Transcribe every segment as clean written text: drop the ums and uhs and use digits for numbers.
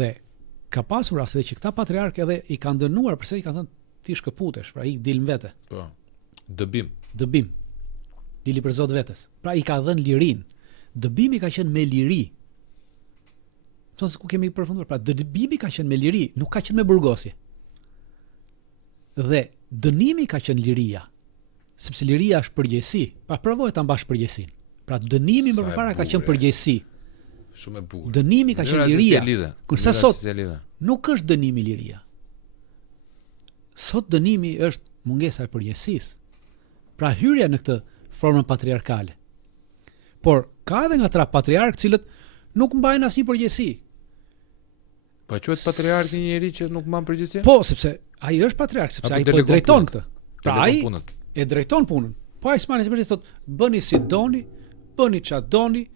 Dhe ka pasur raste që këta patriarkë edhe i kanë dënuar përse i kanë thënë ti shkëputesh, pra ik dil vete. Po. Dëbim. Dili për Zot vetes. Pra i ka dhënë lirin. Dëbimi ka qenë me liri. Se ku kemi përfunduar? Pra dëbimi ka qenë me liri, nuk ka qenë me burgosje. Dhe dënimi ka qenë liria. Sepse liria është përgjegjësi. Pra provoj ta mbash përgjegjësinë. Pra dënimi më përpara ka qenë përgjegjësi. Shumë e bukur. Dënimi ka qenë liria. Kurse sot nuk është dënimi liria. Sot dënimi është mungesa e përgjegjësisë. Pra hyrja në këtë formën patriarkale. Por ka edhe nga tra patriarkë cilët nuk mbajnë asnjë përgjegjësi. Pa quhet patriark një njeri që nuk mban përgjegjësi? Po, sepse ai është patriark, sepse ai po e drejton këtë. Pra ai e drejton punën. Po ai s'mani si thotë, bëni si doni, bëni ç'a doni,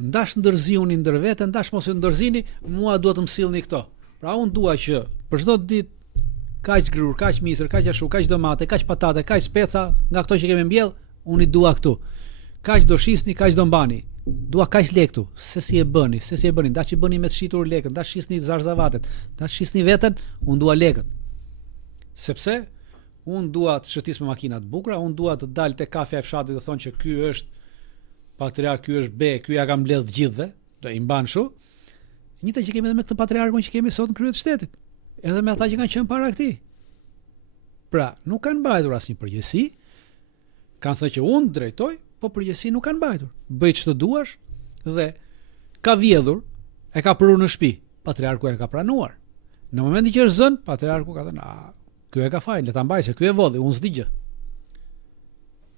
ndash ndërziuni ndër vete, ndash mos e ndërzini, mua duhet të më sillni këto. Pra unë dua që për çdo ditë kaq grur, kaq misër, kaq ashu, kaq domate, kaq patate, kaq speca, nga këto që kemi mbjell, unë i dua këtu. Kaq do shisni, kaq do mbani. Dua kaq lek këtu. Se si e bëni, ndaç i bëni me të shitur lekën, ndaç shisni zarzavatet, ndaç shisni veten, unë dua lekën. Sepse unë dua të shëtis me makina të bukura, unë dua të dal te kafja e fshatit dhe thonë që ky është patriark, ky është be, ky ja ka mbledh të gjithëve, do i mban kështu. Njëta që kemi edhe me këtë patriarkun që kemi sot në krye të shtetit. Edhe me ata që kanë qenë para këtij. Pra, nuk kanë mbajtur asnjë përgjegjësi. Kanë thënë që unë drejtoj, po përgjegjësi nuk kanë mbajtur. Bëj ç'të duash dhe ka vjedhur, e ka prur në shtëpi. Patriarku e ka pranuar. Në momentin që është zënë, patriarku ka thënë, ky e ka fajin, le ta mbaj se ky e vodhi, unë s'di gjë.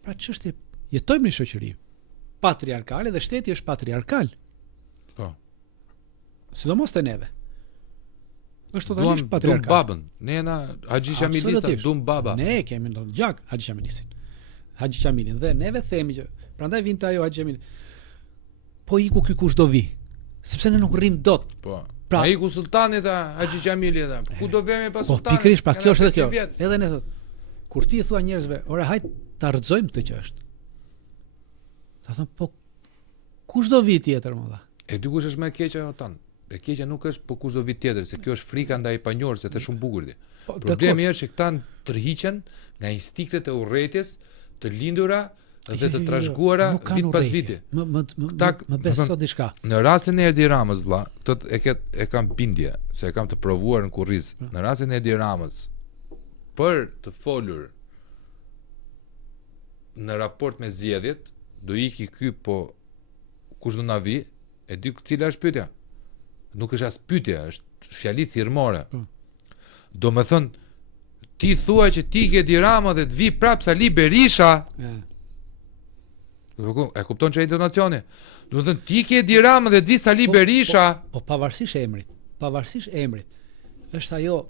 Pra ç'është, jetojmë në shoqëri patriarkale dhe shteti është patriarkal. Po. Sidomos te neve. Është totalisht patriarkal. Dum babën. Ne na Haxhi Qamilista dum baba. Ne kemi ndonjë gjak Haxhi Qamilisin. Haxhi Qamilin dhe neve themi që prandaj vim te ajo Haxhi Qamil. Po iku ky kush do vi? Sepse ne nuk rrim dot. Po. Pra iku sultani tha Haxhi Qamili tha. Po ku do vemi pas sultanit? Po pikërisht, pra kjo është edhe kjo. Edhe ne thot. Kur ti thua njerëzve, "Ora hajt ta rrëzojmë këtë që është." Ta thon, "Po kush do vi tjetër më dha?" E dikush është më e keqja o ton. E keqja nuk është po kush do vi tjetër, se kjo është frika ndaj panjorëse të shumë bukur ti. Problemi është që këta tërhiqen nga instinktet e urrëties të lindura dhe të trashëguara vit pas viti. Më beso diçka. Në rastin e Edi Ramës, vlla, këtë e kam bindje, se e kam të provuar në kurriz. Në rastin e Edi Ramës, për të folur në raport me zgjedhjet, do iki ky, po kush do na vi, e di cila është pyetja. Nuk është as pyetje, është fjali thirrmore. Do më thënë, ti thua që ti ke Edi Rama dhe të vi prap Sali Berisha. E kupton çfarë intonacioni? Do të thënë ti ke Edi Rama dhe të vi Sali Berisha. Po pavarësisht emrit, është ajo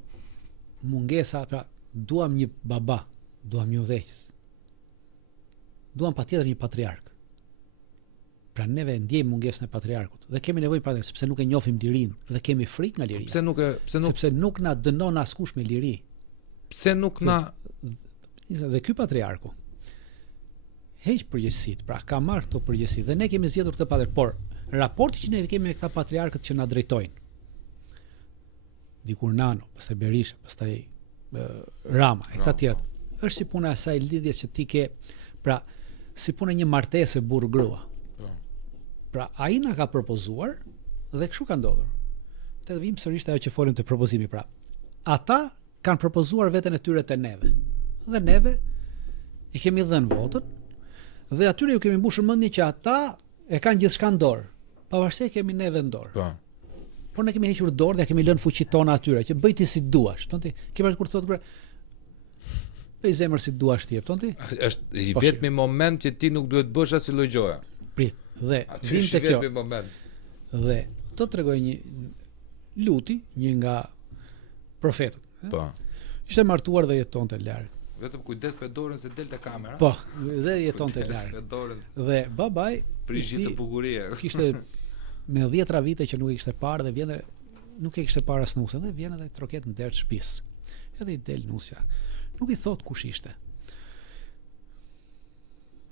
mungesa, pra duam një baba, duam një udhëheqës. Duam patjetër një patriark. Pra neve ndjejmë mungesën e patriarkut dhe kemi nevojë pra sepse nuk e njohim lirinë dhe kemi frikë nga liria. Sepse nuk na dënon askush me liri. Pse nuk na dhe ky patriarku heq përgjegjësitë, pra ka marrë këto përgjegjësi dhe ne kemi zgjedhur këtë patriark, por raporti që ne kemi me këta patriarkët që na drejtojnë. Dikur Nano, pastaj Berisha, pastaj Rama, e këta tjerë. Është si puna e asaj lidhjes që ti ke, pra si puna një martese burr grua. Pra ai na ka propozuar dhe kështu ka ndodhur. Të vim sërish ajo që folëm te propozimi, pra. Ata kanë propozuar veten e tyre te neve. Dhe neve i kemi dhënë votën dhe atyre ju kemi mbushur mendjen që ata e kanë gjithçka në dorë. Pavarësisht se kemi neve në dorë. Po. Por ne kemi hequr dorë dhe kemi lënë fuqitë tona atyre, që bëj ti si duash, thonti. Kemi kur thotë bëj zemër si duash ti, thonti. Është i vetmi moment që ti nuk duhet bësh asnjë lloj gjoja. Prit, dhe vim te kjo. Dhe do t'rregoj një Luti, një nga profetët. Po. Ishte martuar dhe jetonte larg. Vetëm kujdes me dorën se del te kamera. Po, dhe jetonte larg. Dhe babai prishit të bukurie. Kishte me 10 vite që nuk e kishte parë dhe vjen nuk e kishte parë as nusën dhe vjen edhe troket në derë të shtëpisë. Edhe i del nusja. Nuk i thot kush ishte.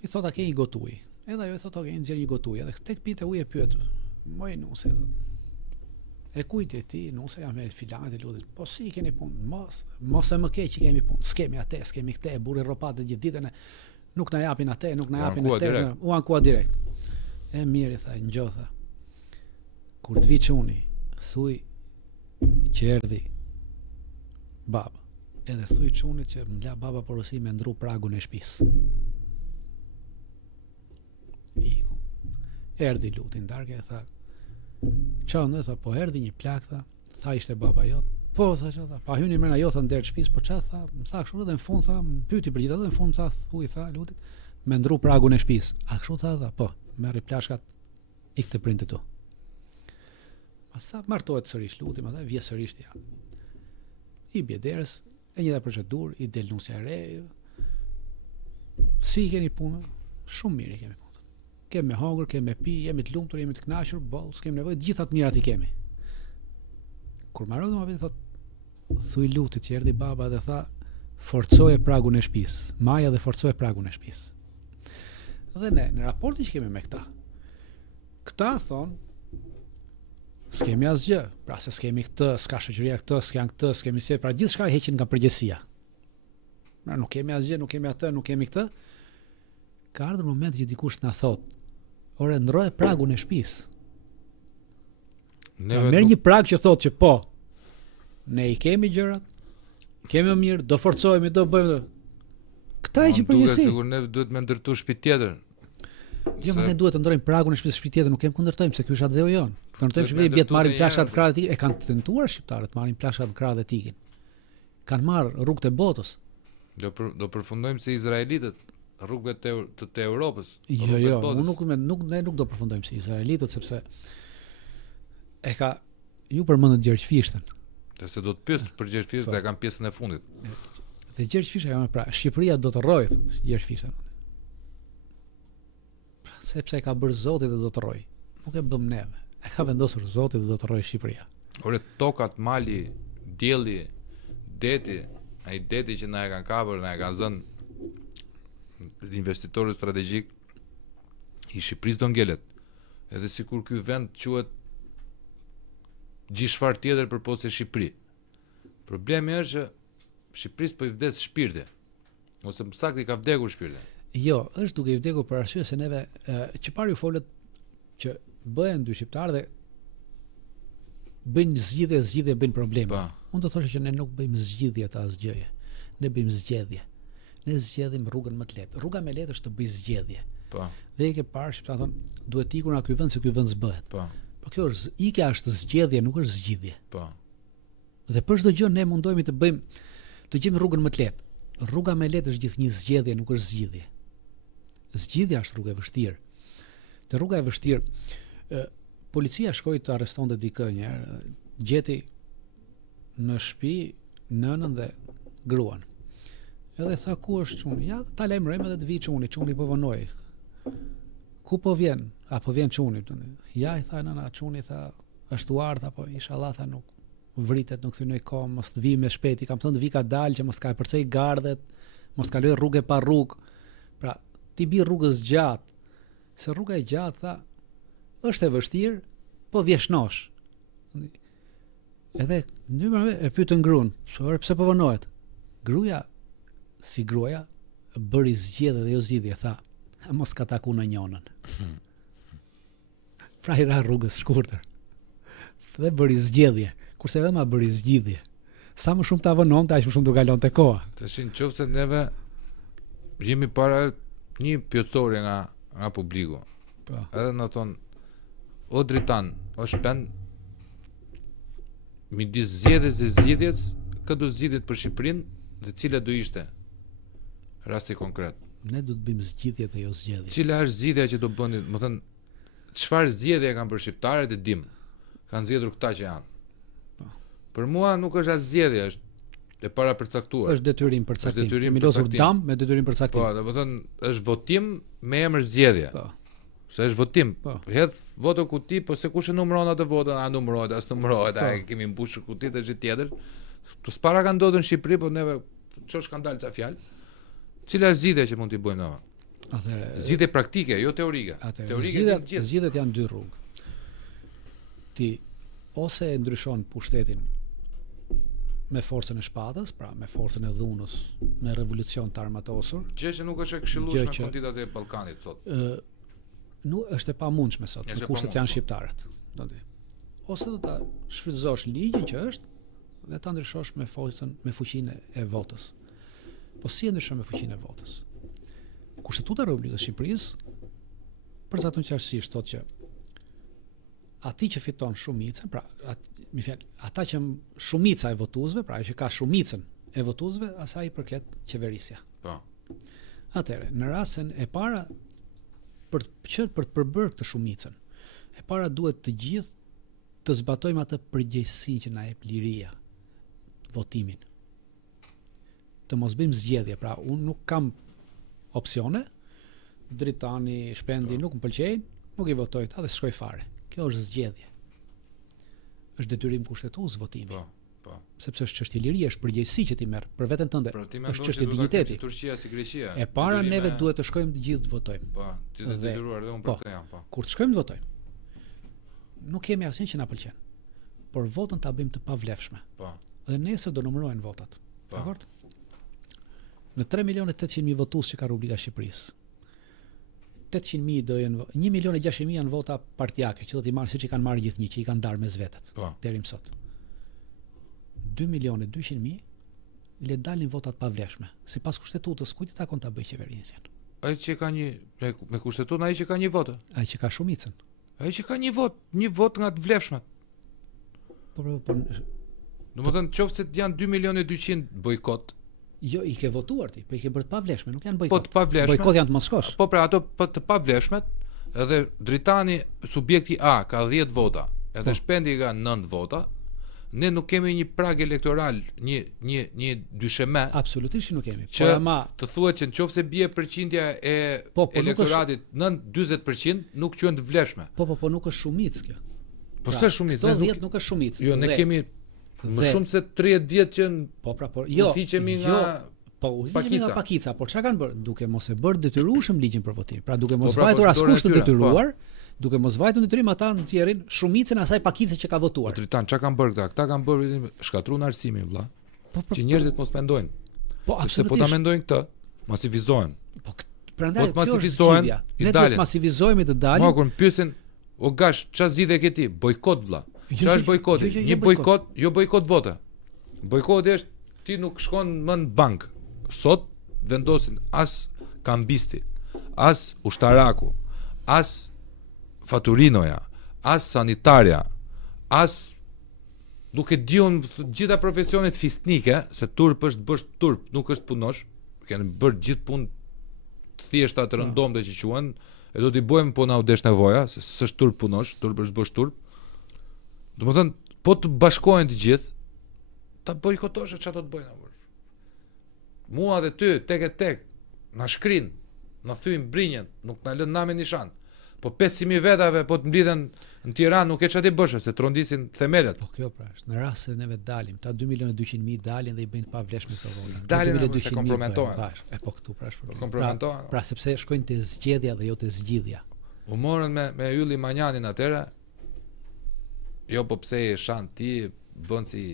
I thot a ke një gotuj. Edhe ajo i thot ok, nxjerr një gotuj. Edhe tek pite ujë e pyet. Moj nusë. E kujt e ti, nëse jam me filanit e lutit, po si keni punë, mos e më keq që kemi punë, s'kemi atë, s'kemi këtë, burri rropat gjithë ditën, nuk na japin atë, nuk na japin atë, u ankua direkt. E mirë, tha, ngjotha. Kur të vi çuni, thuj që erdhi baba. Edhe thuj çunit që më la baba porosi me ndru pragun e shtëpisë. Iku. Erdhi lutin darkë e tha, "Çao, ne tha, po erdhi një plak tha ishte baba jot." Po tha çao, pa hyni mrena jo tha ndër shtëpisë, po ç'a tha, më tha kështu dhe në fund tha, më pyeti për gjithatë dhe në fund tha, thuj tha lutit, me ndru pragun e shtëpisë. A kështu tha, po, merri plashkat ikte printe tu. Sa martohet sërish lutim, atë vje sërish ja. I bie derës, e njëjta procedurë, i del nusja e re. Si keni punë? Shumë mirë kemi punë. Kemë me hongër, kemë me pi, jemi të lumtur, jemi të kënaqur, boll, s'kem nevojë, të gjitha të mirat i kemi. Kur marrë më vjen thot, thuj lutit që erdhi baba dhe tha, forcoje pragun e shtëpisë. Maja dhe forcoje pragun e shtëpisë. Dhe ne, në raportin që kemi me këta thonë, s'kemi asgjë, pra se s'kemi këtë, s'ka shoqëria këtë, s'kemi se, pra gjithçka e heqin nga përgjegjësia. Pra nuk kemi asgjë, nuk kemi atë, nuk kemi këtë. Ka ardhur moment që dikush na thot, ore ndroje pragun e shtëpisë. Merr një prag që thot që po, ne i kemi gjërat, kemi më mirë, do forcohemi, do bëjmë. Këta e që përgjithësi. Sigur ne duhet me ndërtu shtëpi tjetër. Jo, ne duhet të ndrojmë pragun e shtëpisë tjetër, nuk kemi kundërtojmë se ky është atë jo. Të ndërtojmë shtëpi, bie të marrim plashat në krahët e tij, e kanë tentuar shqiptarët marrin plashat në krahët e tij. Kanë marrë rrugët e botës. Do përfundojmë si izraelitët, rrugët të Europës. Jo, ne nuk do përfundojmë si izraelitët sepse e ka ju përmendët Gjergj Fishtën. Se do të pyes për Gjergj Fishtën, e kanë pjesën e fundit. Dhe Gjergj Fishta ka pra, Shqipëria do të rrojë, Gjergj Fishtën. Sepse e ka bërë Zoti dhe do të rrojë. Nuk e bëm neve. E ka vendosur Zoti dhe do të rrojë Shqipëria. Ore tokat, mali, dielli, deti, ai deti që na e kanë kapur, na e kanë zënë investitorët strategjik i Shqipërisë do ngelet. Edhe sikur ky vend quhet gjithë çfarë tjetër përposë Shqipëri. Problemi është që Shqipërisë po i vdes shpirti. Ose më saktë i ka vdekur shpirti. Jo, është duke i vdekur për arsye se neve që parë ju folët që bëhen dy shqiptarë dhe bëjnë zgjidhje bëjnë probleme. Unë do thoshe që ne nuk bëjmë zgjidhje të asgjëje. Ne bëjmë zgjedhje. Ne zgjedhim rrugën më të lehtë. Rruga më e lehtë është të bëj zgjedhje. Dhe i ke parë shqiptarë thonë, duhet ikur nga ky vend se ky vend zbëhet. Po kjo është ikja është zgjedhje, nuk është zgjidhje. Dhe për çdo gjë ne mundohemi të gjejmë rrugën më të lehtë. Rruga më e lehtë është gjithnjë zgjedhje, nuk është zgjidhje. Zgjidhja është rruga e vështirë. Te rruga e vështirë, policia shkoi të arrestonte dikë një herë, gjeti në shtëpi nënën dhe gruan. Edhe tha ku është çuni? Ja, ta lajmërojmë edhe të vi çuni, çuni po vonoi. Ku po vjen? Apo vjen çuni? Ja, i tha nëna, çuni tha, është u ardha, po inshallah tha nuk vritet, nuk thynoi kohë, mos të vi me shpejt, i kam thënë të vi ka dalë që mos ka përcej gardhet, mos kaloj rrugë pa rrugë. Pra, ti bi rrugës gjatë. Se rruga e gjatë tha, është e vështirë, po vjeshnosh. Edhe e pyetën gruan, pse po vonohet? Gruaja, si gruaja, bëri zgjedhje dhe jo zgjidhje, tha, mos ka taku në njonën. Pra i ra rrugës shkurtër. Dhe bëri zgjedhje, kurse edhe ma bëri zgjidhje. Sa më shumë ta vononte, aq më shumë do kalonte koha. Tash nëse neve jemi para një pyetësore nga publiku. Edhe na thon, o dritan, o shpend, midis zgjedhjes e zgjidhjes, kë do zgjidhet për Shqipërinë dhe cila do ishte rasti konkret? Ne do të bëjmë zgjidhje dhe jo zgjedhje. Cila është zgjidhja që do bëni, më thënë, çfarë zgjedhje kanë për shqiptarët e dim? Kanë zgjedhur këta që janë. Për mua nuk është as zgjedhje, është e para përcaktuar. Është detyrim përcaktim. Kemi losur dam me detyrim përcaktim. Po, do të thënë, është votim me emër zgjedhje. Po. Se është votim. Hedh voto kuti, po se kush e numëron atë votën, a numërohet, as numërohet, a kemi mbushur kutit e gjithë tjetër. Tu s'para kanë ndodhur në Shqipëri, po neve çosh kanë dalë ca fjalë. Cila është zgjidhja që mund t'i bëjmë ne? Zgjidhje praktike, jo teorike. Teorike zgjidhjet janë dy rrugë. Ti ose e ndryshon pushtetin me forcën e shpatës, pra me forcën e dhunës, me revolucion të armatosur. Gjë që nuk është e këshillueshme në kontinentin e Ballkanit sot. Nuk është e pamundshme sot, në kushtet janë shqiptarët. Ose do ta shfrytëzosh ligjin që është dhe ta ndryshosh me forcën, me fuqinë e votës. Po si e ndryshon me fuqinë e votës? Kushtetuta e Republikës së Shqipërisë përcakton qartësisht thotë që ati që fiton shumicën, pra ata që shumica e votuesve, pra ai që ka shumicën e votuesve, asaj i përket qeverisja. Po. Atëherë, në rastin e para për të përbërë këtë shumicën, e para duhet të gjithë të zbatojmë atë përgjegjësi që na jep liria, votimin. Të mos bëjmë zgjedhje, pra unë nuk kam opsione, dritani, shpendi nuk më pëlqejnë, nuk i votoj ta dhe shkoj fare. Kjo është zgjedhje. Është detyrim kushtetues votimi. Po. Sepse është çështje lirie, është përgjegjësi që ti merr për veten tënde. Është çështje digniteti. Turqia si Greqia. E para neve duhet të shkojmë të gjithë të votojmë. Po, ti të detyruar edhe unë për këtë jam, po. Kur të shkojmë të votojmë, nuk kemi asnjë që na pëlqen. Por votën ta bëjmë të pavlefshme. Po. Dhe nesër do numërohen votat. Dakor? Në 3.800.000 votues që ka Republika e Shqipërisë, 800.000 do jenë 1.600.000 janë vota partijake, që do t'i marrin siç i kanë marrë gjithnjë, që i kanë ndarë mes vetet. Deri më sot. 2.200.000 le dalin votat pavlefshme. Sipas kushtetutës, kujt i takon ta bëjë qeverisjen? Ai që ka me kushtetutën, ai që ka një votë. Ai që ka shumicën. Ai që ka një vot nga të vlefshmet. Po. Domethënë, qoftë se janë 2.200.000 bojkot. Jo, i ke votuar ti, po i ke bërë të pavlefshme, nuk janë bojkot. Po të pavlefshme. Bojkot janë të Moskosh. Po pra, ato të pavlefshmet, edhe dritani subjekti A ka 10 vota, edhe shpendi ka 9 vota. Ne nuk kemi një prag elektoral, një dysheme. Absolutisht nuk kemi. Që të thuhet që nëse bie përqindja e elektoratit 40%, nuk quhen të vlefshme. Po, nuk është shumicë kjo. Po s'është shumicë, këto 10 nuk është shumicë. Jo, ne kemi më shumë se 30 vjet që jo, hiqemi nga pakica, por çka kanë bërë? Duke mos e bërë detyrueshëm ligjin për votim. Pra duke mos vajtur askush të detyruar, duke mos vajtur në detyrim ata nxjerrin shumicën e asaj pakice që ka votuar. Po dritan, çka kanë bërë këta? Këta kanë bërë shkatruan arsimin, vëlla. Që njerëzit mos mendojnë. Po absolutisht. Po ta mendojnë këtë, masifizohen. Po prandaj masifizohen, i dalin. Ne duhet masifizojmë të dalim. Ma kur pyesin, o gash, ç'a zgjidhe ke ti? Bojkot, vëlla. Çfarë është bojkoti? Një bojkot, jo bojkot vote. Bojkoti është ti nuk shkon më në bank. Sot vendosin as kambisti, as ushtaraku, as faturinoja, as sanitarja, as nuk e diun gjitha profesionet fisnike, se turp është bësh turp, nuk është punosh, kanë bërë gjithë punë të thjeshta të rëndomta që quhen, e do t'i bëjmë po na u desh nevoja, se s'është turp punosh, turp është bësh turp. Domethënë, po të bashkohen të gjithë, ta bojkotosh çfarë do të bëjnë. Mua dhe ty, tek, na shkrin, na thyen brinjën, nuk na lën namë nishan. Po 500.000 vetave po të mblidhen në Tiranë, nuk e çati bësh, se trondisin themelet. Po kjo pra është, në rast se neve dalim, ta 2.200.000 dalin dhe i bëjnë pavlefshme këto vota. Dalin se kompromentohen. Po këtu pra është. Kompromentohen. Pra sepse shkojnë te zgjedhja dhe jo te zgjidhja. U morën me Ylli Manjanin atëra. Jo po pse e shan ti, bën si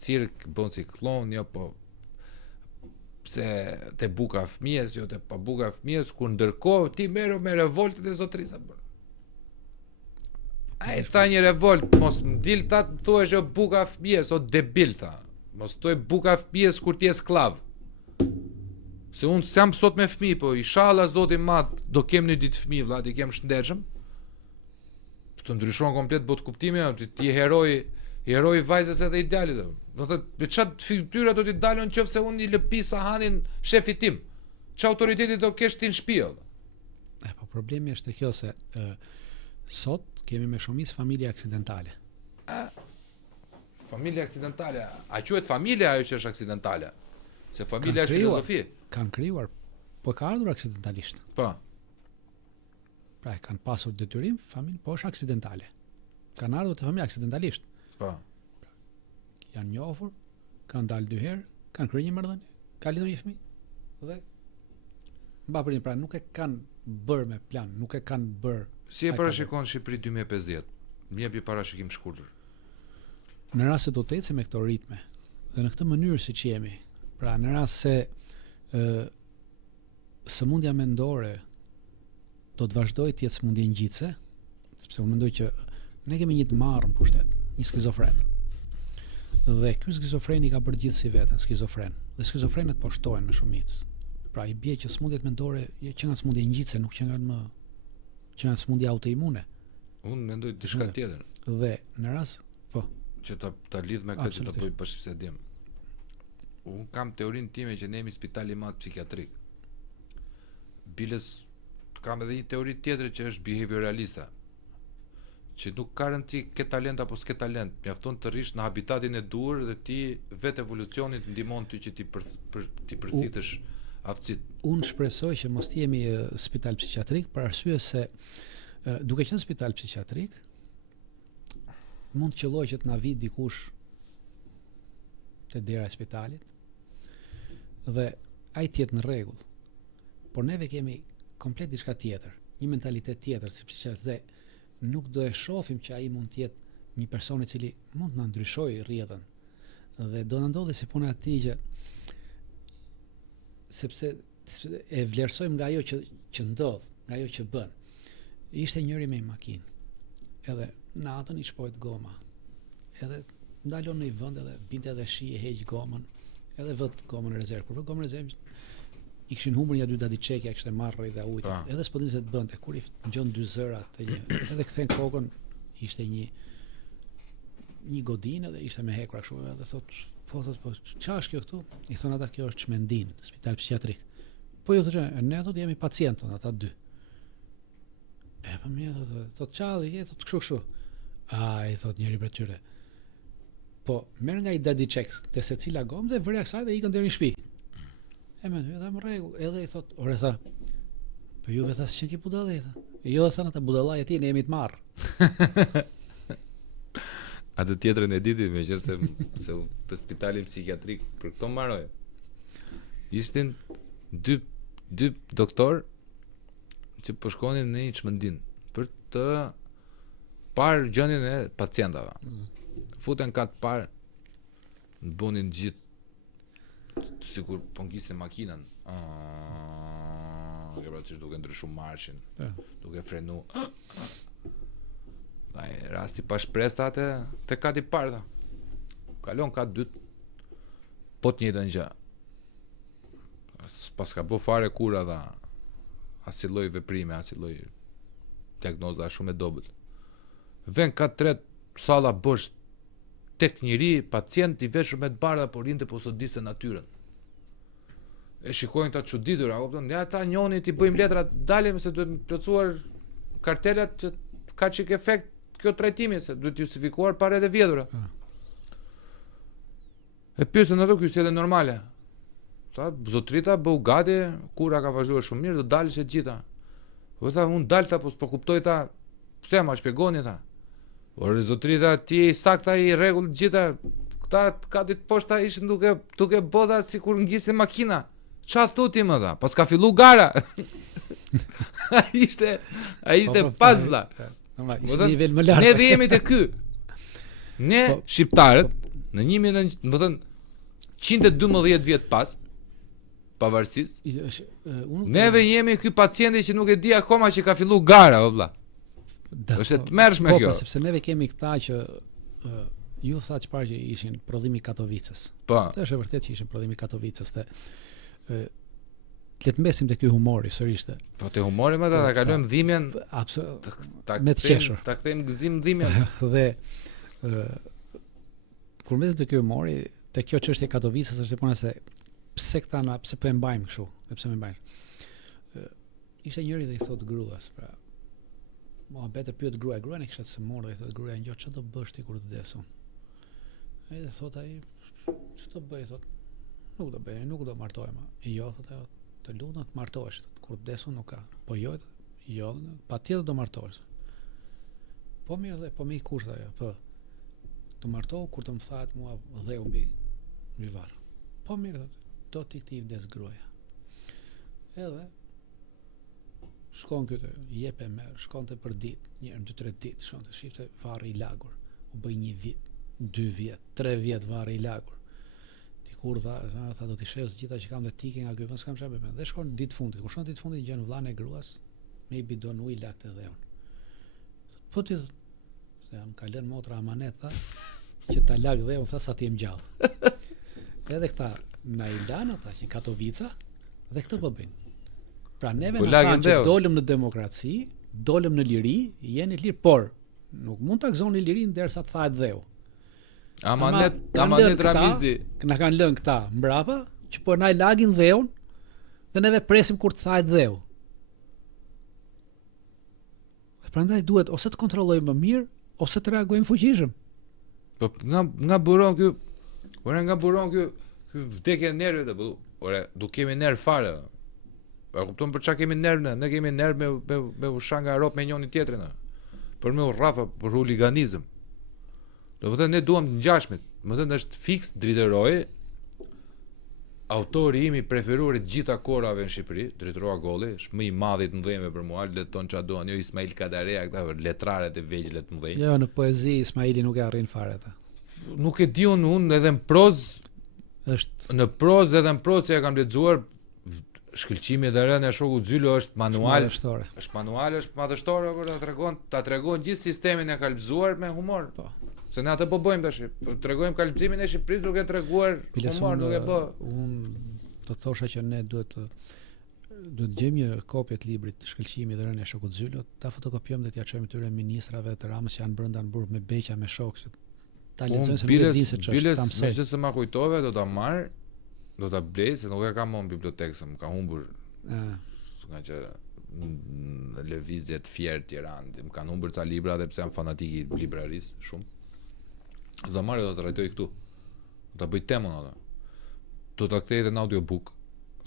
cirk, bën si klon, jo po pse te buka fëmijës, jo te pa buka fëmijës, kur ndërkohë ti merr me revoltën e zotrisë bën. Ai tha një revolt, mos m'dil ta thuash jo buka fëmijës, o debil tha. Mos thoj buka fëmijës kur ti je skllav. Se unë s'jam sot me fëmijë, po inshallah Zoti i Madh do kem një ditë fëmijë, vëlla, ti kem shëndetshëm. Të ndryshon komplet botë kuptimi, ti je heroi vajzës edhe idealit. Do të thotë, me çat fytyra do t'i dalën nëse unë i lëpi sahanin shefit tim. Ç'a autoriteti do kesh ti në shtëpi? Po problemi është kjo se sot kemi me shumicë familje aksidentale. Familje aksidentale. A quhet familja ajo që është aksidentale? Se familja është filozofi. Kanë krijuar, po ka ardhur aksidentalisht. Po. Pra e kanë pasur detyrim, familje, po është aksidentale. Kanë ardhur të familje aksidentalisht. Po. Janë njohur, kanë dalë 2 herë, kanë kryer një marrëdhënie, ka lidhur një fëmijë. Dhe mbapërin pra nuk e kanë bërë me plan, nuk e kanë bërë. Si e parashikon Shqipëri 2050? Më jepi parashikim shkurtër. Në rast se do të ecim me këto ritme dhe në këtë mënyrë siç jemi, pra në rast se sëmundja mendore do të vazhdojë të jetë sëmundje ngjitse, sepse unë mendoj që ne kemi një të marrë në pushtet, një skizofren. Dhe ky skizofren i ka bërë gjithë si veten skizofren. Dhe skizofrenët po shtohen me shumicë. Pra i bie që sëmundjet mendore që nga sëmundje ngjitse, nuk që nga sëmundje autoimune. Unë mendoj diçka tjetër. Dhe në rast, po, që ta lidh me këtë që ta bëj bashkësedim. Unë kam teorinë time që ne jemi spital i madh psikiatrik. Biles kam edhe një teori tjetër që është behavioralista. Që nuk ka rëndësi ke talent apo s'ke talent, mjafton të rrish në habitatin e duhur dhe ti vetë evolucionit ndihmon ty që ti përthitesh aftësit. Unë shpresoj që mos jemi spital psikiatrik për arsye se duke qenë spital psikiatrik mund të qellojë që të na vi dikush te dera e spitalit dhe ai të jetë në rregull. Por neve kemi komplet diçka tjetër, një mentalitet tjetër si psikiatër dhe nuk do e shohim që ai mund të jetë një person i cili mund të na ndryshojë rrjedhën. Dhe do na ndodhi si puna e atij që sepse e vlerësojmë nga ajo që ndodh, nga ajo që bën. Ishte njëri me një makinë. Edhe natën i shpohet goma. Edhe ndalon në një vend edhe binte edhe shi e heq gomën. Edhe vët gomën në rezervë. Kur vë gomën në rezervë i kishin humbur ja dy dadiçekja, kishte marrë dhe ujit. Edhe s'po dinte se të bënte. Kur i ngjon dy zëra të një, edhe kthen kokën, ishte një godinë dhe ishte me hekur kështu edhe po ç'a është kjo këtu? I thon ata kjo është çmendin, spital psikiatrik. Po ju thonë, ne ato jemi pacientë ata dy. Po mirë, thot çalli, thot kështu. I thot njëri prej tyre. Po merr nga i dadiçek te secila gomë dhe vëria kësaj dhe ikën deri në shtëpi. Më dha në rregull, edhe i thot, ore tha, po juve tha s'qen ki budallë tha. Jo than ata budallaj e ti ne jemi të marr. Atë tjetrën e ditë me që se të spitalin psikiatrik për këto mbaroj. Ishtin dy doktor që po shkonin në një çmendin për të parë gjendjen e pacientave. Futen kat parë, bënin gjithë sikur po ngisnin makinën. Që pra që duke ndryshu marshin, duke frenu. Dhe rasti pa shpresta te kati parë. Kalon kat dytë, po të njëjtën gjë. Pas ka bë fare kura dha asnjë lloj veprime, asnjë lloj diagnoza shumë e dobët. Vën kat tret salla bosh tek njëri pacient i veshur me të bardha por rinte po sodiste natyrën. E shikojnë ta çuditur, a kupton? Ja ata njëri ti bëjmë letra, dalim se duhet plotësuar kartelat që ka çik efekt kjo trajtimi se duhet justifikuar para edhe vjedhura. E pyetën ato ky si edhe normale. Tha zotrita bëu gati, kura ka vazhduar shumë mirë, do dalësh e gjitha. Po tha un dal tha po s'po kuptoj tha. Pse ma shpjegoni tha? Por zotrita ti je sakta i rregull gjitha. Këta ka ditë poshta ishin duke bodha sikur ngisin makina. Qa thuti më dha? Pas ka fillu gara. Ai ishte pas vlla. Ne jemi te ky. Ne shqiptarët në 112 vjet pas pavarësisë. Neve jemi ky pacienti që nuk e di akoma që ka fillu gara, vlla. Është të mërshme kjo. Po, sepse neve kemi këta që ju tha çfarë që ishin prodhimi Katowicës. Po. Është vërtet që ishin prodhimi Katowicës te le të mbesim te ky humori sërish. Po te humori më ta kalojmë dhimbjen. Me të qeshur. Ta kthejmë gëzim dhimbjen. Dhe kur mbesim te ky humori, te kjo çështje Katowicës është e puna se pse po e mbajmë kështu, pse më mbajmë. Ishte njëri dhe i thot gruas, pra Mohabet e pyet gruan e kishte se morë dhe i thot gruaja ngjot ç'do bësh ti kur të vdesun. Ai dhe thot ai ç'do bëj thot. Nuk do bëj, nuk do martohem. Jo thot ajo, të lutem të martohesh, kur të vdesun nuk ka. Po jo, patjetër do martohesh. Po mirë dhe po më i kusht ajo, po. Të martohu kur të më thahet mua dheu mbi varr. Po mirë, do ti vdes gruaja. Edhe shkon këtu, jep e merr, shkonte për ditë, një herë 2-3 ditë, shkonte, shifte varri i lagur. U bë 1 vit, 2 vjet, 3 vjet varri i lagur. Kur tha do t'i shes gjitha që kam dhe tike nga ky vend, s'kam çfarë bëj. Dhe shkon ditë fundit. Kur shkon ditë fundit gjen vllain e gruas, maybe don ujë lakt e dheun. Po ti se jam ka lënë motra amanet tha që ta lag dheun tha sa ti jem gjallë. Edhe këta na i lan ata që Katovica dhe këtë po bëjnë. Pra neve na thanë që dolëm në demokraci, dolëm në liri, jeni të lirë, por nuk mund ta gëzoni lirinë derisa të thahet dheu. Amanet Ramizi na kanë lënë këta mbrapa që po na i lagin dheun dhe neve presim kur të thahet dheu. Prandaj duhet ose të kontrollojmë më mirë ose të reagojmë fuqishëm. Po nga buron ky, nga buron ky vdekje nerve të ore, do kemi nerv fare. Pa kupton për çka kemi nerv ne? Ne kemi nerv me usha nga Europë me njëri tjetrin. Për me urrafa, për huliganizëm. Do të thënë ne duam të ngjashmet. Më thënë është fiks drejtëroi autori im i preferuar të gjitha kohërave në Shqipëri, drejtëroi Golli, është më i madh i të mëdhenjve për mua, leton ç'a duan, jo Ismail Kadarea, këta letrarët e vegjël të mëdhenj. Jo, në poezi Ismaili nuk e arrin fare ata. Nuk e di unë edhe në proz në proz edhe në proz që e kam lexuar shkëlqimi dhe rënë e shokut Zylo është manual, është madhështore për ta tregon gjithë sistemin e kalbëzuar me humor. Po. Se ne atë po bëjmë tash. Tregojmë kalbëzimin e Shqipërisë duke treguar humor, duke bë. Unë do të thosha që ne duhet të gjejmë një kopje të librit Shkëlqimi dhe rënia e shokut Zylo, ta fotokopjojmë dhe t'ia çojmë këtyre ministrave të Ramës që janë brenda në burg me beqa me shokë. Ta lexojnë se nuk e dinë se ç'është. Meqenëse se ma kujtove do ta marr, do ta blej se nuk e kam në bibliotekë, më ka humbur. Nga që në lëvizje të fjerë Tiranë, më kanë humbur ca libra edhe pse jam fanatik i librarisë shumë. Do ta marr dhe do ta trajtoj këtu. Do ta bëj temën atë. Do ta kthej edhe në audiobook,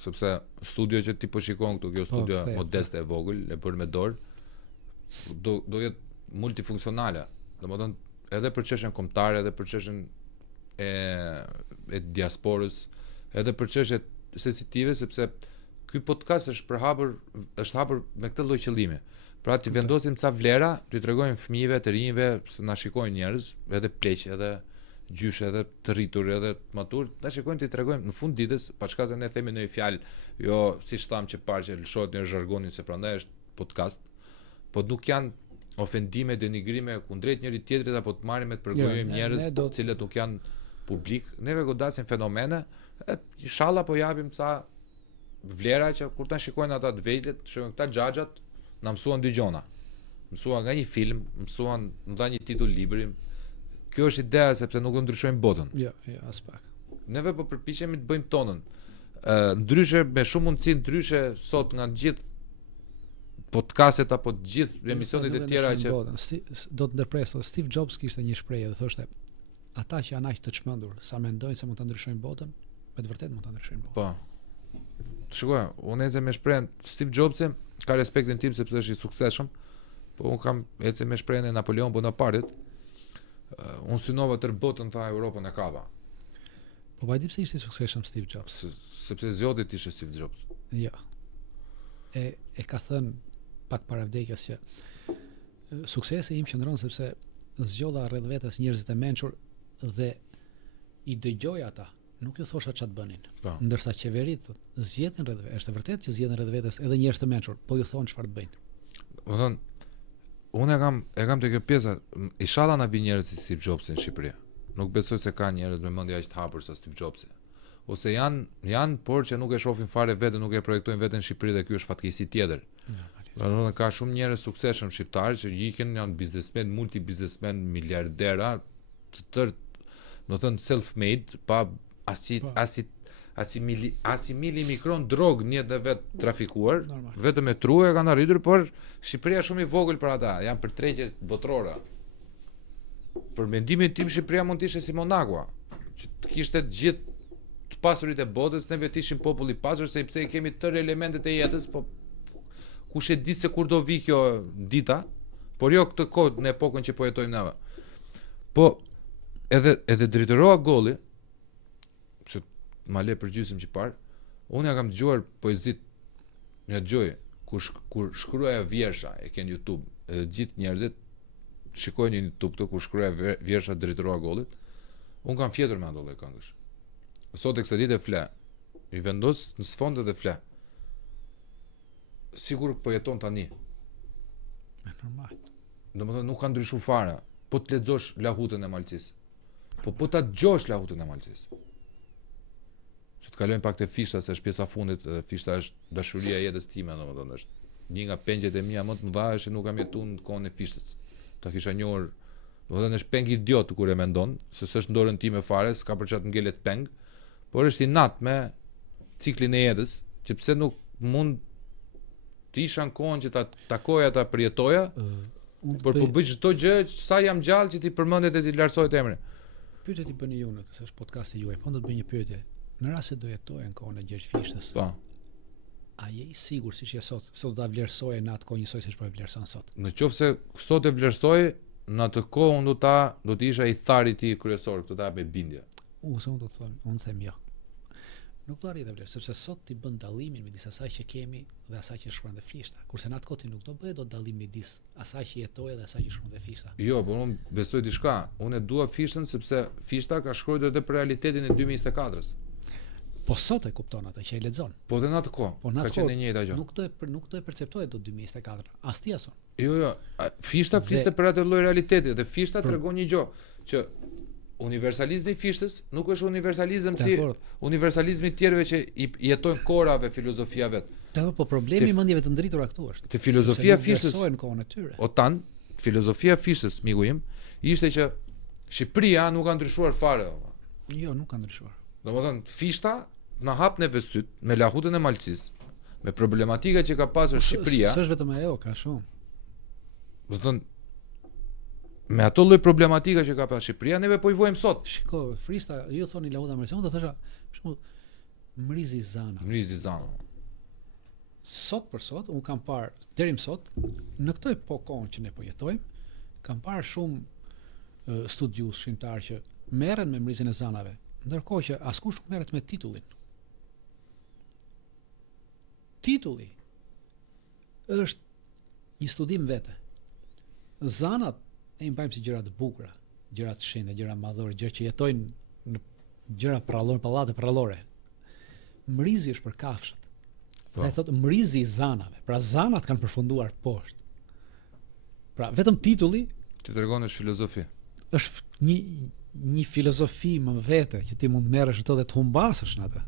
sepse studio që ti po shikon këtu, kjo studio modeste e vogël, e bërë me dorë, do jetë multifunksionale. Domethënë edhe për çështjen kombëtare, edhe për çështjen e diasporës, edhe për çështje sensitive, sepse ky podcast është hapur me këtë lloj qëllimi. Pra ti vendosim ca vlera, ti tregojmë fëmijëve, të rinjve, se na shikojnë njerëz, edhe pleq, edhe gjyshe, edhe të rritur, edhe të matur, na shikojnë, ti tregojmë në fund ditës, pa çka se ne themi në një fjalë, jo siç tham që parë që lëshohet në zhargonin se prandaj është podcast, po nuk janë ofendime, denigrime kundrejt njëri tjetrit apo të marrim me të përgojojmë njerëz të cilët nuk janë publik, neve godasim fenomene, inshallah po japim ca vlera që kur ta shikojnë ata të vegjël, shikojnë këta xhaxhat, na mësuan dy gjona. Mësuan nga një film, mësuan nga një titull libri. Kjo është ideja sepse nuk do ndryshojmë botën. Jo, as pak. Neve po përpiqemi të bëjmë tonën. Ndryshe me shumë mundësi ndryshe sot nga të gjithë podcastet apo të gjithë emisionet e tjera që do të ndërpres. Steve Jobs kishte një shprehje dhe thoshte ata që janë aq të çmendur, sa mendojnë se mund ta ndryshojnë botën, me të vërtetë mund ta ndryshojnë botën. Po. Shikoj, unë ecem me shprehjen Steve Jobs ka respektin tim sepse është i suksesshëm, po unë kam ecem me shprehjen e Napoleon Bonapartit. Unë synova tër botën tha Europën e kava. Po vajti pse ishte i suksesshëm Steve Jobs? Sepse Zoti ishte Steve Jobs. Jo. E ka thënë pak para vdekjes që suksesi im qëndron sepse zgjodha rreth vetes njerëzit e mençur dhe i dëgjoj ata. Nuk ju thosha ç'a të bënin. Ndërsa qeverit zgjedhin rreth vetes, është vërtet që zgjedhin rreth vetes edhe njerëz të mençur, po ju thonë çfarë të bëjnë. Do thon, unë e kam te kjo pjesa, inshallah na vi njerëz si Steve Jobs në Shqipëri. Nuk besoj se ka njerëz me mendje aq të hapur sa Steve Jobs. Ose janë, por që nuk e shohin fare veten, nuk e projektojnë veten në Shqipëri dhe ky është fatkeqësi tjetër. Do thon, ka shumë njerëz suksesshëm shqiptar që ikin, janë biznesmen, multibiznesmen, miliardera, të tërë, do thon self-made, pa asi milimikron drog në jetën e vet trafikuar, vetëm me true kanë arritur, por Shqipëria është shumë i vogël për ata, janë për tregje botërore. Për mendimin tim Shqipëria mund të ishte si Monaco, që të kishte të gjithë të pasurit e botës, ne vetë ishim popull i pasur sepse i kemi tërë elementet e jetës, po kush e di se kur do vi kjo dita, por jo këtë kohë në epokën që po jetojmë ne. Po edhe drejtëroi Golli, ma le përgjysim që parë, unë ja kam dëgjuar poezit, ja dëgjoj, kur shkruaja vjersha, e ke në YouTube, edhe gjithë njerëzit shikojnë në YouTube të kur shkruaja vjersha drejtëroa gollit, unë kam fjetur me ato lloj këngësh. Sot e kësaj dite fle, i vendos në sfondet dhe fle. Sigur po jeton tani. Normal. Domethënë nuk ka ndryshuar fare. Po të lexosh Lahutën e Malcis. Po ta dëgjosh Lahutën e Malcis. Që të kalojmë pak te fishta, se është pjesa fundit, dhe fishta është dashuria e jetës time, domethënë është një nga pengjet e mia më të mëdha që nuk kam jetuar në kohën e fishtës. Ta kisha njohur, domethënë është peng idiot kur e mendon, se s'është dorën time fare, s'ka për çat ngelet peng, por është i nat me ciklin e jetës, që pse nuk mund të isha në kohën që ta takoja, ta përjetoja, por po bëj çdo gjë sa jam gjallë që ti përmendet e ti lartësohet emri. Pyetje ti bëni ju, se është podcasti juaj, po do të bëj një pyetje. Në rast se do jetoje në kohën e Gjergj Fishtës. Po. A je i sigurt siç je sot do ta vlerësoje në atë kohë njësoj siç po e vlerëson sot? Në qoftë se sot e vlerësoj, në atë kohë unë do të isha i thari ti kryesor, këtë ta me bindje. Se unë do të them, unë them jo. Nuk do arrit të vlerësoj, sepse sot ti bën dallimin midis asaj që kemi dhe asaj që shkruan dhe Fishta. Kurse në atë kohë ti nuk do bëje dot dallim midis asaj që jetoje dhe asaj që shkruan dhe Fishta. Jo, por unë besoj diçka. Unë e dua Fishtën sepse Fishta ka shkruar edhe për realitetin e 2024-s. Po sot e kupton atë që e lexon. Po dhe në atë kohë, ka qenë e njëjta gjë. Nuk do e perceptoje dot 2024. As ti ason. Jo, Fishta fliste për atë lloj realiteti dhe Fishta tregon një gjë që universalizmi i Fishtës nuk është universalizëm si universalizmi të tjerëve që i jetojnë korave filozofia vet. Po problemi i mendjeve të ndritura këtu është. Te filozofia e Fishtës në kohën e tyre. Otan, filozofia e Fishtës, miku im, ishte që Shqipëria nuk ka ndryshuar fare. Jo, nuk ka ndryshuar. Domethënë Fishta na hap në vesyt me Lahutën e Malcis, me problematika që ka pasur Shqipëria. S'është vetëm ajo, ka shumë. Do të thonë me ato lloj problematika që ka pas Shqipëria, neve po i vojmë sot. Shiko, Fishta, ju thoni Lahuta Malcis, unë do thosha, për shembull, Mrizi Zana. Sot për sot, unë kam parë deri më sot, në këtë epokë që ne po jetojmë, kam parë shumë studiues shkrimtar që merren me Mrizin e Zanave, ndërkohë që askush nuk merret me titullin. Titulli është një studim vete. Zanat e i mbajmë si gjëra të bukura, gjëra të shenjta, gjëra madhore, gjëra që jetojnë në gjëra prallore, pallate prallore. Mrizi është për kafshët. Ai thotë Mrizi i Zanave. Pra zanat kanë përfunduar poshtë. Pra vetëm titulli ti tregon është filozofi. Është një filozofi më vete që ti mund merresh ato dhe të humbasësh në atë.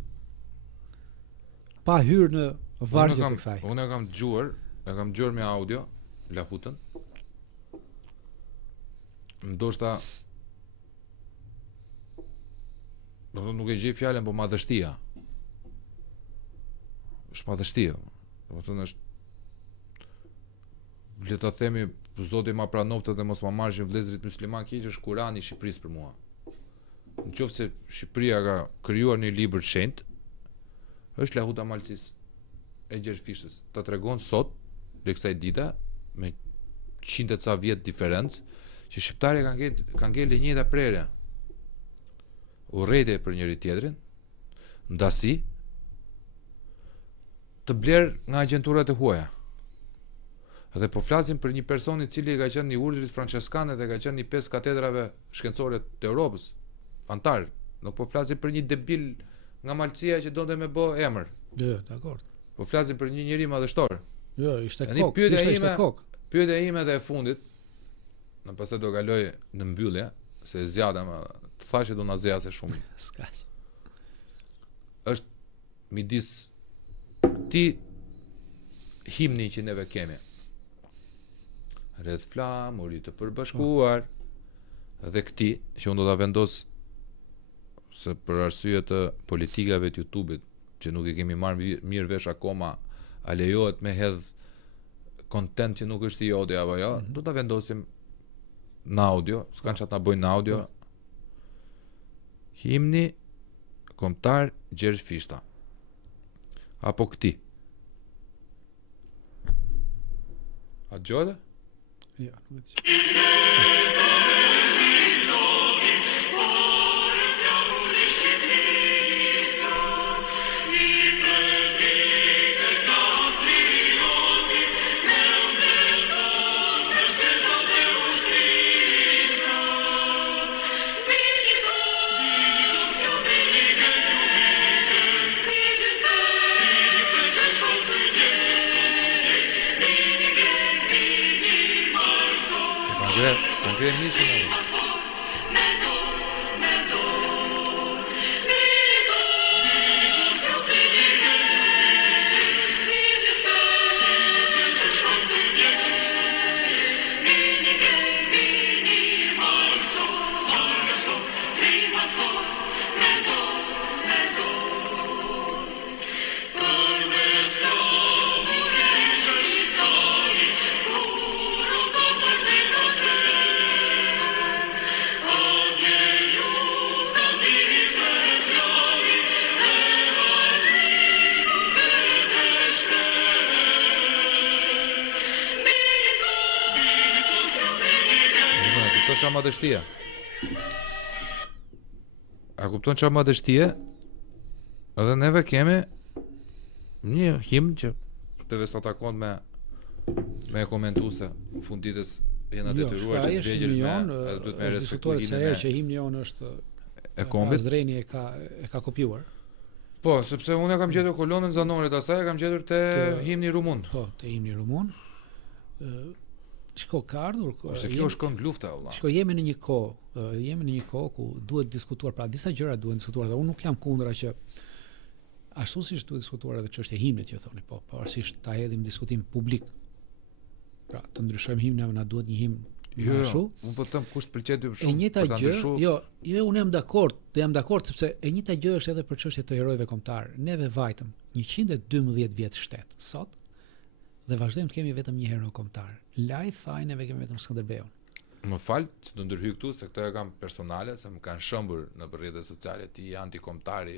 Pa hyrë në vargjet e kësaj. Unë e kam dëgjuar me audio Lahutën. Ndoshta nuk e gjej fjalën, po madhështia. Është madhështia. Domethënë është, le ta themi, Zoti ma pranoftë dhe mos ma marrësh vëllezërit musliman keq, është Kurani i Shqipërisë për mua. Nëse Shqipëria ka krijuar një libër të shenjtë, është Lahuta Malcis e Gjergj Fishtës. Ta tregon sot, dhe kësaj dita, me 100 ca vjet diferencë, që shqiptarët kanë ngel e njëjta prerje. Urrëtie për njëri tjetrin, ndasi të blerë nga agjenturat e huaja. Dhe po flasim për një person i cili ka qenë një urdhrit franceskanë dhe ka qenë një 5 katedrave shkencore të Europës, antar. Nuk po flasim për një debil nga Malcia që donte me bë emër. Jo, dakor. Po flasim për një njerëz madhështor. Jo, ishte kok. Pyetja ime dhe e fundit, në pastaj do kaloj në mbyllje, se zgjata më të thashë do na zgjasë shumë. S'ka. Është midis ti himni që neve kemi. Rreth flamurit të përbashkuar dhe këti që unë do ta vendos se për arsye të politikave të YouTube-it që nuk i kemi marrë mirë vesh akoma, a lejohet me hedh content që nuk është i joti apo jo, do ta vendosim në audio, s'kan çat na bojnë në audio. Himni kombëtar Gjergj Fishta. Apo këti. A gjode? Ja, nuk e di. ngre mishën. Qa madhështia. A kupton qa madhështia? Edhe neve kemi një himn që të sot takon me komentuese në fund ditës jena detyruar që të vegjël edhe duhet me respektuar që himni jonë është e kombit. Zdreni e ka kopjuar. Po, sepse unë kam gjetur kolonën zanore të asaj, kam gjetur te himni rumun. Po, te himni rumun. Shko ka ardhur, se kjo është kënd lufta valla. Shko jemi në një kohë ku duhet diskutuar, pra disa gjëra duhen diskutuar dhe unë nuk jam kundra që ashtu siç duhet diskutuar edhe çështja e himnit, ju thoni, po pavarësisht ta hedhim diskutim publik. Pra, të ndryshojmë himnin, na duhet një himn ashtu. Unë po them kush pëlqet ju shumë. E njëjta gjë, jo, unë jam dakord sepse e njëjta gjë është edhe për çështjet e herojëve kombëtar. Neve vajtëm 112 vjet shtet sot. Dhe vazhdojmë të kemi vetëm një hero kombëtar. Laj thaj neve kemi vetëm Skënderbeun. Më fal, që të ndërhyj këtu se këto e kam personale, se më kanë shëmbur në rrjetet sociale ti antikombëtari,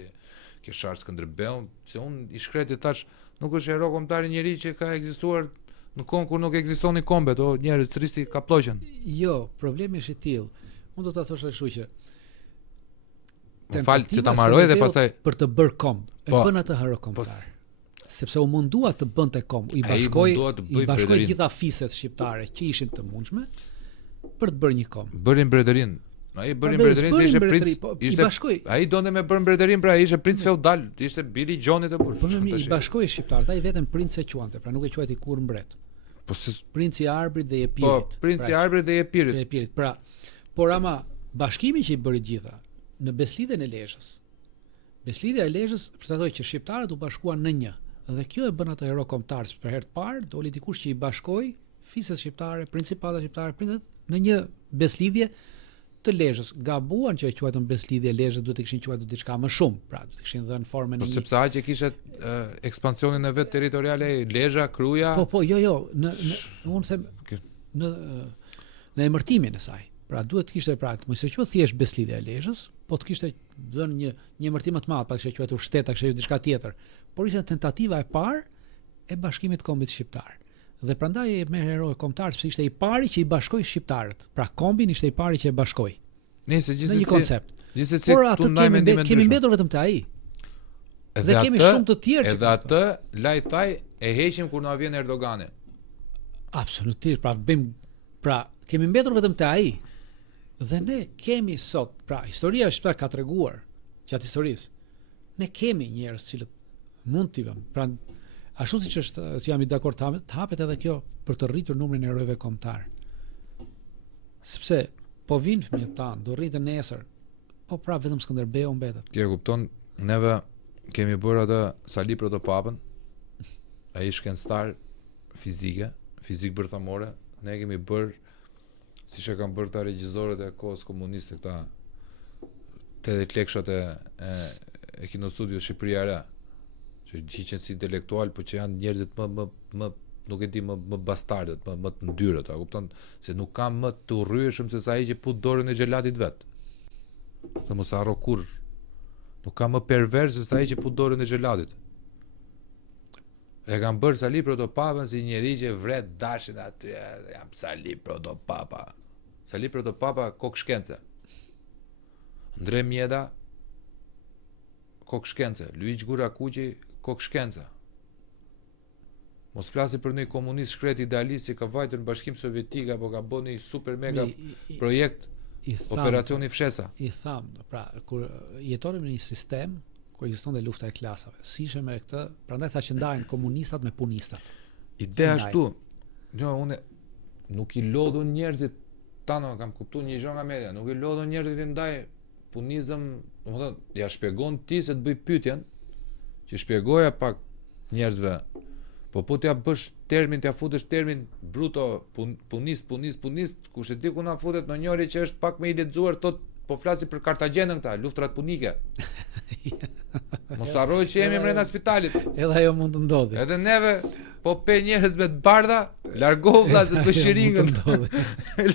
ke Charles Skënderbeun, se unë i shkreti tash nuk është hero kombëtar i njeriu që ka ekzistuar në kohën kur nuk ekzistonin kombet, o njerëz tristi ka ploqën. Jo, problemi është i tillë. Unë do ta thosh ashtu që më fal që ta mbaroj dhe pastaj për të bërë komb, e bën atë hero kombëtar. Sepse u mundua të bënte komb, i bashkoi gjitha fiset shqiptare që ishin të mundshme për të bërë një komb. Bërin mbretërinë. Ai bërin mbretërinë, ishte princ. Ai donte me bërë mbretërinë, pra ishte princ feudal, ishte biri i Gjonit e burr. Po i bashkoi shqiptarët, ai vetëm princ e quante, pra nuk e quajti kur mbret. Po princi i Arbrit dhe i Epirit. Po, princi i Arbrit dhe i Epirit. Pra, por ama bashkimi që i bëri gjitha në Beslidhen e Lezhës. Beslidhja e Lezhës përshtatoi që shqiptarët u bashkuan në një. Dhe kjo e bën atë hero kombëtar, për herë të parë doli dikush që i bashkoi fiset shqiptare, principata shqiptare, printet në një beslidhje të Lezhës. Gabuan që e quajtën beslidhje Lezhës, duhet të kishin quajtur diçka më shumë, pra duhet të kishin dhënë formën e një. Po sepse ai që kishte ekspansionin e vet territoriale, Lezhë, Kruja. Jo, unë them në emërtimin e saj. Pra duhet të kishte pra, mos e quaj thjesht beslidhja e Lezhës, po të kishte dhënë një emërtim më të madh, pasi ishte quajtur shteta, kishte diçka tjetër. Por ishte tentativa e parë e bashkimit të kombit shqiptar. Dhe prandaj e merr hero kombëtar sepse ishte i pari që i bashkoi shqiptarët. Pra kombin ishte i pari që e bashkoi. Nëse gjithsesi një koncept. Gjithsesi tu ndaj mendimin kemi mbetur vetëm te ai. Dhe kemi shumë të tjerë. Edhe atë laj thaj e heqim kur na vjen Erdogani. Absolutisht, pra kemi mbetur vetëm te ai. Dhe ne kemi sot, pra historia shqiptare ka treguar gjatë historisë. Ne kemi njerëz cilët mund t'i vëmë. Pra, ashtu siç është, që jam i dakord të hapet edhe kjo për të rritur numrin e herojëve kombëtar. Sepse po vinë fëmijët tanë, do rritën nesër. Po pra vetëm Skënderbeu mbetet. Ti e kupton, neve kemi bërë atë Sali Protopapën, ai shkencëtar fizik bërthamore, ne kemi bërë siç e kanë bërë ta regjizorët e kohës komuniste, këta 80 lekëshat e kinostudios Shqipëria e Re, që hiqen si intelektual, po që janë njerëzit më nuk e di më bastardët, më të ndyrët, a kupton se nuk ka më të urryeshëm se sa ai që put dorën e xhelatit vet. Të mos harro kurr. Nuk ka më pervers se sa ai që put dorën e xhelatit. E kam bërë Sali Protopapën si njeri që vret dashin aty, jam Sali Protopapa. Sali Protopapa kokë shkence. Ndre Mjeda kokë shkence. Luiq Gura Kuqi kokë shkence. Mos flasi për një komunist shkret idealist që ka vajtur në Bashkim Sovjetik apo ka bën një super mega projekt operacioni fshesa. I tham, pra kur jetonim në një sistem ku ekzistonte lufta e klasave. Si ishte me këtë, prandaj tha që ndahen komunistat me punistat. Ideja është tu. Jo, unë nuk i lodhun njerëzit tano kam kuptuar një gjë nga media, nuk i lodhën njerëzit ndaj punizëm, domethënë ja shpjegon ti se të bëj pyetjen, që shpjegoja pak njerëzve. Po t'ja bësh termin, t'ja futesh termin bruto punist, kush e di ku na futet në njëri që është pak më i lexuar thot po flasi për Kartagjenën këta, luftrat punike. Mos harroj që jemi brenda spitalit. Edhe ajo mund të ndodhi. Edhe neve po pe njerëz me të bardha, largo vllazë të shiringën.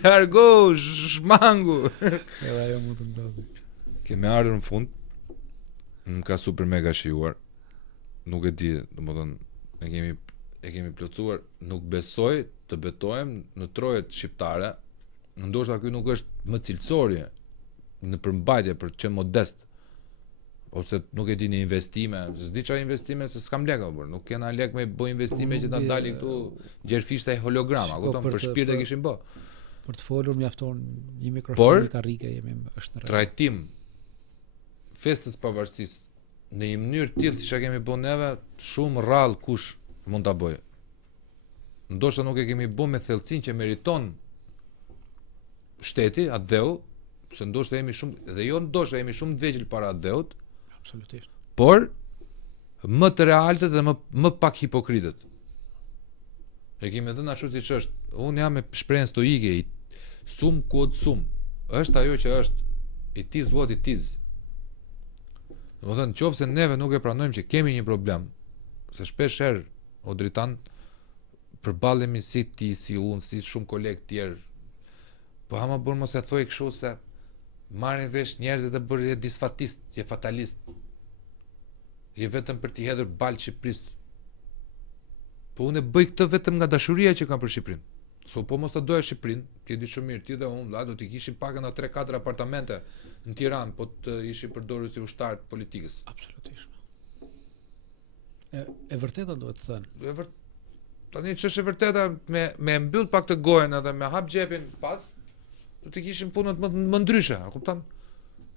Largo shmangu. Edhe ajo mund të ndodhi. Kemi ardhur në fund. Më ka super mega shijuar. Nuk e di, domethënë e kemi plotësuar, nuk besoj të betojmë në trojet shqiptare. Ndoshta ky nuk është më cilësori në përmbajtje për të qenë modest. Ose nuk e di në investime, s'di çfarë investime se s'kam lekë, por nuk kena lekë me bë investime që ta dalin këtu gjerfishta e holograma, kupton, për shpirt e kishim bë. Për të folur mjafton një mikrofon i karrike jemi është në rregull. Trajtim festës pavarësisë në një mënyrë të tillë që kemi bën neve, shumë rrallë kush mund ta bëjë. Ndoshta nuk e kemi bën me thellësinë që meriton shteti, atë dheu, se ndoshta jemi shumë dhe jo ndoshta jemi shumë të vegjël para atë dheut. Absolutisht. Por më të realtet dhe më pak hipokritët. E kemi dhënë ashtu siç është. Unë jam me shprehjen stoike, sum quod sum. Është ajo që është. It is what it is. Domethënë, nëse neve nuk e pranojmë që kemi një problem, se shpesh herë o dritan përballemi si ti, si unë, si shumë kolegë tjerë. Po ama bën mos e thoj kështu se marrin vesh njerëzit e bërë disfatist, je fatalist. Je vetëm për t'i hedhur balë Shqipërisë. Po unë e bëj këtë vetëm nga dashuria që kam për Shqipërinë. So po mos të doja Shqipërinë, ti e di shumë mirë, ti dhe unë, vëlla, do t'i kishim pak nga 3-4 apartamente në Tiranë, po të ishim përdorur si ushtar të politikës. Absolutisht. E vërteta duhet të thënë. Tani ç'është e vërteta me mbyll pak të gojën edhe me hap xhepin pas, do të kishim punët më ndryshe, a kupton?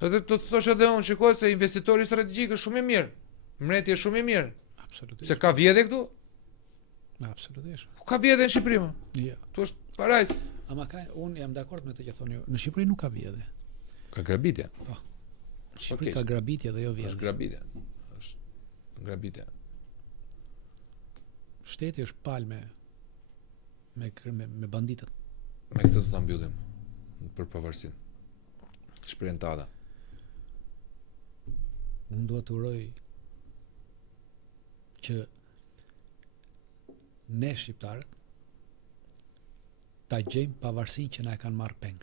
Edhe do të thosh edhe unë, shikoj se investitori strategjik është shumë i mirë. Mreti është shumë i mirë. Absolutisht. Se ka vjedhje këtu? Absolutisht. Ku ka vjedhje në Shqipëri? Jo. Tu është parajs. Ama unë jam dakord me të që thoni ju. Në Shqipëri nuk ka vjedhje. Ka grabitje. Po. Në Shqipëri ka grabitje dhe jo vjedhje. Është grabitje. Është grabitje. Shteti është palë me banditët. Me këtë do ta mbyllim për pavarësinë. Shprehjentada. Unë dua të uroj që ne shqiptarët ta gjejmë pavarësinë që na e kanë marrë peng.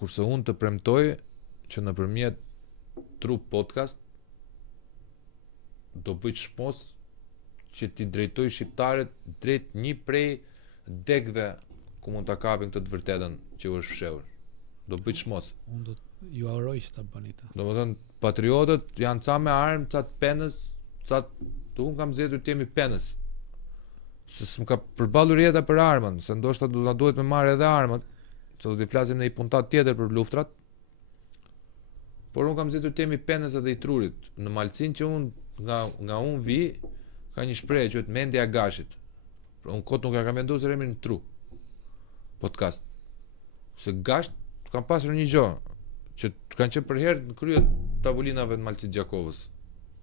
Kurse unë të premtoj që nëpërmjet Trup Podcast do bëj çmos që ti drejtoj shqiptarët drejt një prej degëve ku mund ta kapin këtë të vërtetën që u është fshehur. Do bëj çmos. Unë do ju uroj që ta bëni këtë. Domethënë patriotët janë ca me armë, ca të penës, ca unë kam zgjedhur të jemi penës. Se s'm ka përballur jeta për armën, se ndoshta do na duhet me marrë edhe armët, se do të flasim në një puntat tjetër për luftrat. Por unë kam zgjedhur të jemi penës edhe i trurit. Në malësinë që unë nga unë vi, ka një shprehje që quhet mendja e gashit. Por unë kot nuk e kam vendosur emrin Tru Podcast. Se gasht kam pasur një gjë që kanë qenë për herë në krye tavolinave të Malcit Gjakovës.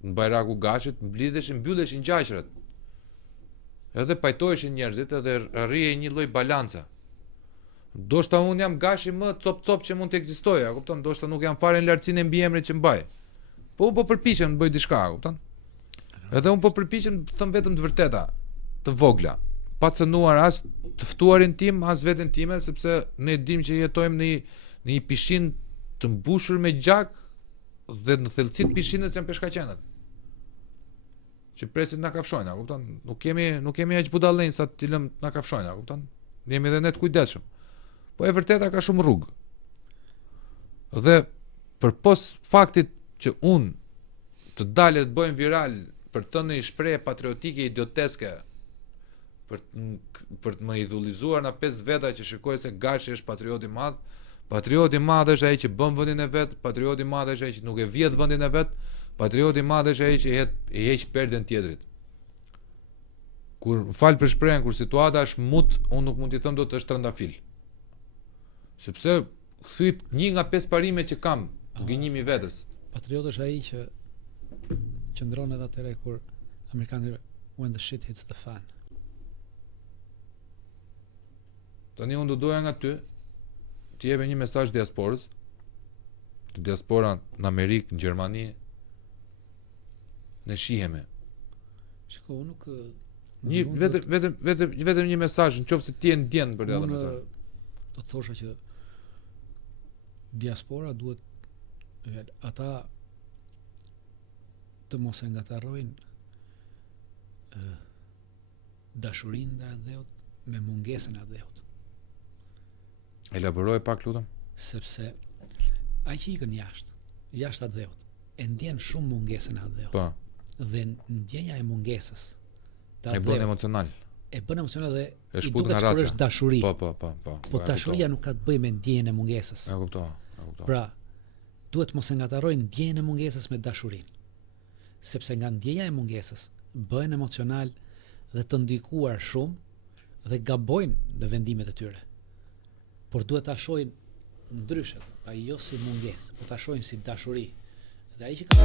Në bajraku gashit mblidheshin, mbylleshin gjaqrat. Edhe pajtoheshin njerëzit edhe rrihej një lloj balance. Ndoshta unë jam gashi më cop që mund të ekzistojë, a kupton? Ndoshta nuk jam fare në lartësinë e mbiemrit që mbaj. Po unë po përpiqem të bëj diçka, a kupton? Edhe unë po përpiqem të them vetëm të vërteta, të vogla, pa cënuar as të ftuarin tim, as veten time, sepse ne dimë që jetojmë në një pishinë të mbushur me gjak dhe në thellësitë pishinës janë peshkaqenët. Që presin na kafshojnë, a kupton? Nuk kemi aq budallën sa të lëm na kafshojnë, a kupton? Ne jemi edhe ne të kujdesshëm. Po e vërteta ka shumë rrugë. Dhe përpos faktit që unë të dalë të bëjmë viral për të një shprehje patriotike idioteske, për të më idhulizuar në 5 veta që shikoj se Gashi është patriot i madh. Patrioti i madh është ai që bën vendin e vet, patrioti i madh është ai që nuk e vjedh vendin e vet, patrioti i madh është ai që i heq perden tjetrit. kur fal për shprehjen, kur situata është mut, unë nuk mund t'i them dot është trëndafil. Sepse kthy 1 nga 5 parimet që kam, gënjimi vetes. Patrioti është ai që qëndron edhe atëre kur amerikanët when the shit hits the fan. Tani unë do doja nga ty të jepë një mesazh diasporës, të diaspora në Amerikë, në Gjermani, në shiheme. Shiko, unë nuk vetëm një mesazh, nëse ti e ndjen për atë mesazh. Do të thosha që diaspora duhet ata të mos e ngatarrojnë dashurinë ndaj Dheut me mungesën e Dheut. Elaboroj pak lutem. Sepse ai që ikën jashtë atë Dheut, e ndjen shumë mungesën e atë Dheut. Po. Dhe ndjenja e mungesës e bën emocional. E bën emocional dhe i duket sikur është dashuri. Po. Po dashuria nuk ka të bëjë me ndjenjën e mungesës. E kuptoj. Pra, duhet mos e ngatarrojnë ndjenjën e mungesës me dashurinë. Sepse nga ndjenja e mungesës bëhen emocional dhe të ndikuar shumë dhe gabojnë në vendimet e tyre. Por duhet ta shohin ndryshe, pa jo si mungesë, por ta shohin si dashuri. Dhe ai që ka